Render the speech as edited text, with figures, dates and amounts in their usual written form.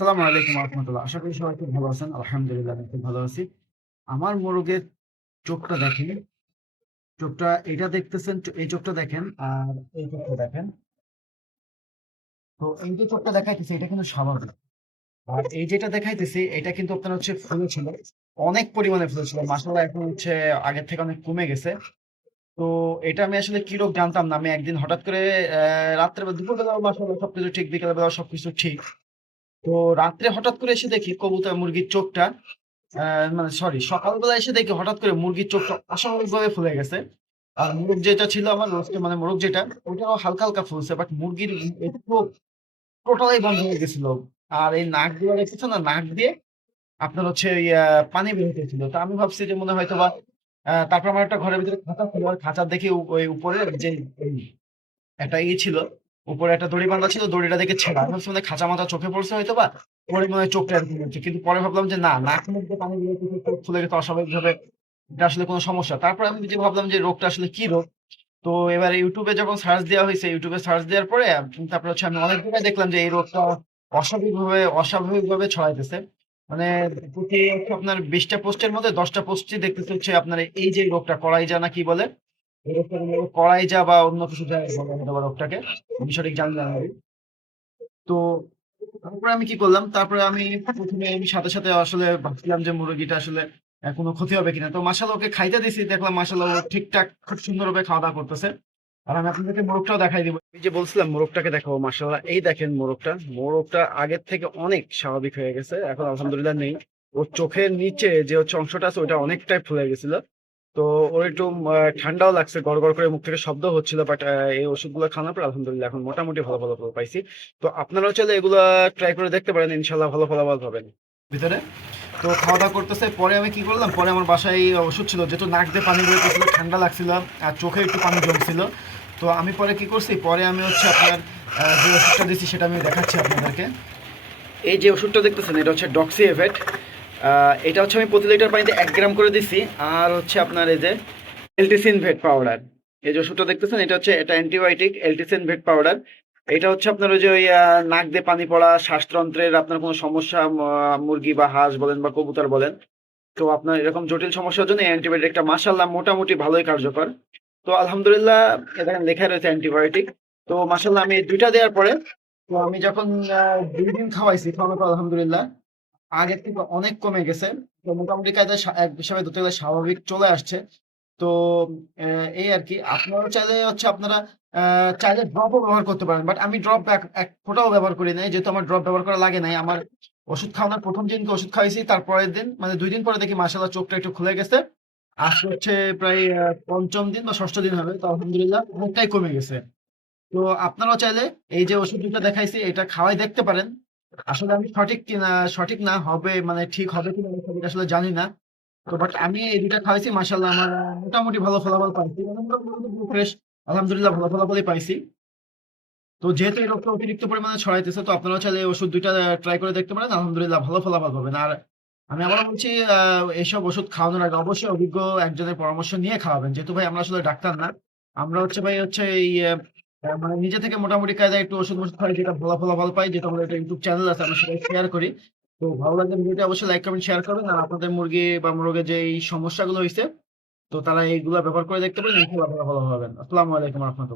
আসসালামু আলাইকুম রহমতুল্লাহ। আশা করি সবাই খুব ভালো আছেন। আলহামদুলিল্লাহ আমি খুব ভালো আছি। আমার মোরগের চোখটা দেখেন, চোখটা এটা দেখতেছেন, এই চোখটা দেখেন আর এই চোখটা দেখেন। তো এই যে চোখটা দেখাইতেছে এটা কিন্তু স্বাভাবিক। আর এই যেটা দেখাইতেছি এটা কিন্তু আপনার হচ্ছে ফুলে ছিল, অনেক পরিমাণে ফুলে ছিল। মাসাল্লাহ এখন হচ্ছে আগের থেকে অনেক কমে গেছে। তো এটা আমি আসলে কি রোগ জানতাম না। আমি একদিন হঠাৎ করে রাত্রে বা দুপুরবেলা মাসাল্লাহ সবকিছু ঠিক, বিকেলবেলা সবকিছু ঠিক। তো রাত্রে হঠাৎ করে এসে দেখি কবুতর মুরগির চোখটা মানে সরি, সকালবেলা এসে দেখি হঠাৎ করে মুরগির চোখটা অস্বাভাবিকভাবে ফুলে গেছে। আর মোরগ যেটা ছিল আমার রোস্টে, মানে মোরগ যেটা, ওটাও হালকা হালকা ফুলছে, বাট মুরগির এই চোখ টোটালি বন্ধ হয়ে গেছিল। আর এই নাক দিয়ে দেখতেছো না, নাক দিয়ে আপনার হচ্ছে ওই পানি বের হতেছিল। তো আমি ভাবছি যে মনে হয়তো বা তারপর আমার একটা ঘরের ভিতরে খাঁচা ছিল, আর খাঁচার দেখি ওই উপরে যে এই একটা ছিল, উপরে একটা দড়ি বাঁধা ছিল, দড়িটা দেখে ছেঁড়া। আমি ভাবছি মানে খাঁচা মাথা চোখে পড়ছে হয়তো বা, পরে মনে হয় চোখটা এরকম হচ্ছে। কিন্তু পরে ভাবলাম যে না, নাক মুখ দিয়ে পানি বের হচ্ছে, চোখ ফুলে গেছে অস্বাভাবিক ভাবে, এটা আসলে কোনো সমস্যা। তারপর আমি যে ভাবলাম যে রোগটা আসলে কি রোগ। তো এবার ইউটিউবে যখন সার্চ দেওয়া হয়েছে, ইউটিউবে সার্চ দেওয়ার পরে তারপর হচ্ছে আমি অনেক জায়গায় দেখলাম যে এই রোগটা অস্বাভাবিকভাবে ছড়াইতেছে। মানে প্রতি হচ্ছে আপনার 20টা পোস্টের মধ্যে 10টা পোস্টই দেখতেছে হচ্ছে আপনার এই যে রোগটা করাইজা না কি বলে, এই রোগটা করাইজা বা অন্য কিছু জায়গায় বলে হয়তো বা রোগটাকে, আমি সঠিক জানি না আমি। তো তারপরে আমি কি করলাম, তারপরে আমি প্রথমে আমি সাথে সাথে আসলে ভাবছিলাম যে মুরগিটা আসলে কোনো ক্ষতি হবে কিনা। তো মাশাআল্লাহ ওকে খাইতে দিছি, দেখলাম মাশাআল্লাহ ও ঠিকঠাক খুব সুন্দরভাবে খাওয়া দাওয়া করতেছে। আর আমি আপনাদেরকে মোরগটাও দেখাই দিব। এই যে বলছিলাম মোরগটাকে দেখাবো, মাশাআল্লাহ এই দেখেন মোরগটা, মোরগটা আগের থেকে অনেক স্বাভাবিক হয়ে গেছে এখন আলহামদুলিল্লাহ নেই। ওর চোখের নিচে যে হচ্ছে অংশটা আছে ওটা অনেকটাই ফুলে গেছিল। তো ওর একটু ঠান্ডাও লাগছে, গড় করে মুখ থেকে শব্দ হচ্ছিল, বাট এই ওষুধগুলো খাওয়ানোর পর আলহামদুলিল্লাহ এখন মোটামুটি ভালো ফলাফল পাইছি। তো আপনারাও চাইলে এগুলা ট্রাই করে দেখতে পারেন, ইনশাল্লাহ ভালো ফলাফল পাবেন ভিতরে। তো খাওয়া দাওয়া করতেছে, পরে আমি কি করলাম, পরে আমার বাসায় ওষুধ ছিল, যেহেতু নাক দিয়ে পানি বেরোতেছিল, ঠান্ডা লাগছিল আর চোখে একটু পানি জমছিল। তো আমি পরে কি করছি, পরে আমি হচ্ছে আপনার যে ওষুধটা দিচ্ছি সেটা আমি দেখাচ্ছি আপনাদেরকে। এই যে ওষুধটা দেখতেছেন এটা হচ্ছে ডক্সি এভেট। এটা হচ্ছে আমি প্রতি লিটার পানিতে 1 গ্রাম করে দিছি। আর হচ্ছে আপনার এই যে এলটিসিন ভেট পাউডার, এই যে ওষুধটা দেখতেছেন এটা হচ্ছে, এটা অ্যান্টিবায়োটিক এলটিসিন ভেট পাউডার। এটা হচ্ছে আপনার ওই যে ওই নাক দিয়ে পানি পড়া, শ্বাসতন্ত্রের আপনার কোনো সমস্যা, মুরগি বা হাঁস বলেন বা কবুতর বলেন, তো আপনার এরকম জটিল সমস্যার জন্য এই অ্যান্টিবায়োটিকটা মাশাআল্লাহ মোটামুটি ভালোই কার্যকর। তো আলহামদুলিল্লাহ এটা লেখা রয়েছে অ্যান্টিবায়োটিক। তো মাশাআল্লাহ আমি এই 2টা দেওয়ার পরে, তো আমি যখন 2 দিন খাওয়াইছি, খাওয়ানোর পর আলহামদুলিল্লাহ আগের থেকে অনেক কমে গেছে। তো মোটামুটি কায়দায় এক হিসাবে ধরতে গেলে স্বাভাবিক চলে আসছে। তো এই আর কি। আপনারা চাইলে হচ্ছে আপনারা চাইলে ড্রপও ব্যবহার করতে পারেন, বাট আমি ড্রপ এক ফোঁটাও ব্যবহার করি নাই, যেহেতু আমার ড্রপ ব্যবহার করা লাগে নাই। আমার ওষুধ খাওয়ানোর প্রথম দিনকে ওষুধ খাওয়াইছি, তারপরের দিন মানে 2 দিন পরে দেখি মাশাআল্লাহ চোখটা একটু খুলে গেছে। আজকে হচ্ছে প্রায় পঞ্চম দিন বা ষষ্ঠ দিন হবে, তো আলহামদুলিল্লাহ অনেকটাই কমে গেছে। তো আপনারাও চাইলে এই যে ওষুধ দুটো দেখাইছি এটা খাওয়াই দেখতে পারেন। আসলে আমি সঠিক কিনা, সঠিক না হবে মানে ঠিক হবে কিনা আমি সঠিক আসলে জানি না। তো বাট আমি এই 2টা খাওয়াইছি, মাশাআল্লাহ আমার মোটামুটি ভালো ফলাফল পাইছি। মানে মোটামুটি ফ্রেশ, আলহামদুলিল্লাহ ভালো ফলাফলই পাইছি। তো যেহেতু এই রোগটা অতিরিক্ত পরিমাণে ছড়াইতেছে, তো আপনারাও চাইলে এই ওষুধ 2টা ট্রাই করে দেখতে পারেন। আলহামদুলিল্লাহ ভালো ফলাফল পাবেন। আর আমি আবারও বলছি, এইসব ওষুধ খাওয়ানোর আগে অবশ্যই অভিজ্ঞ একজনের পরামর্শ নিয়ে খাওয়াবেন। যেহেতু ভাই আমরা আসলে ডাক্তার না। আমরা হচ্ছে ভাই হচ্ছে এই মানে নিজে থেকে মোটামুটি কায়দায় একটু ওষুধ খাই, যেটা ভালো ফলাফল পাই, যেটা আমাদের একটা ইউটিউব চ্যানেল আছে আমরা সেটা শেয়ার করি। তো ভালো লাগলে ভিডিওটা অবশ্যই লাইক কমেন্ট শেয়ার করবেন। আর আপনাদের মুরগি বা মোরগের যে এই সমস্যাগুলো হইছে, তো তারা এইগুলা ব্যবহার করে দেখতে পারেন, ইনশাআল্লাহ ভালো ফলাফল পাবেন। আসসালামু আলাইকুম রহমতুল্লাহ।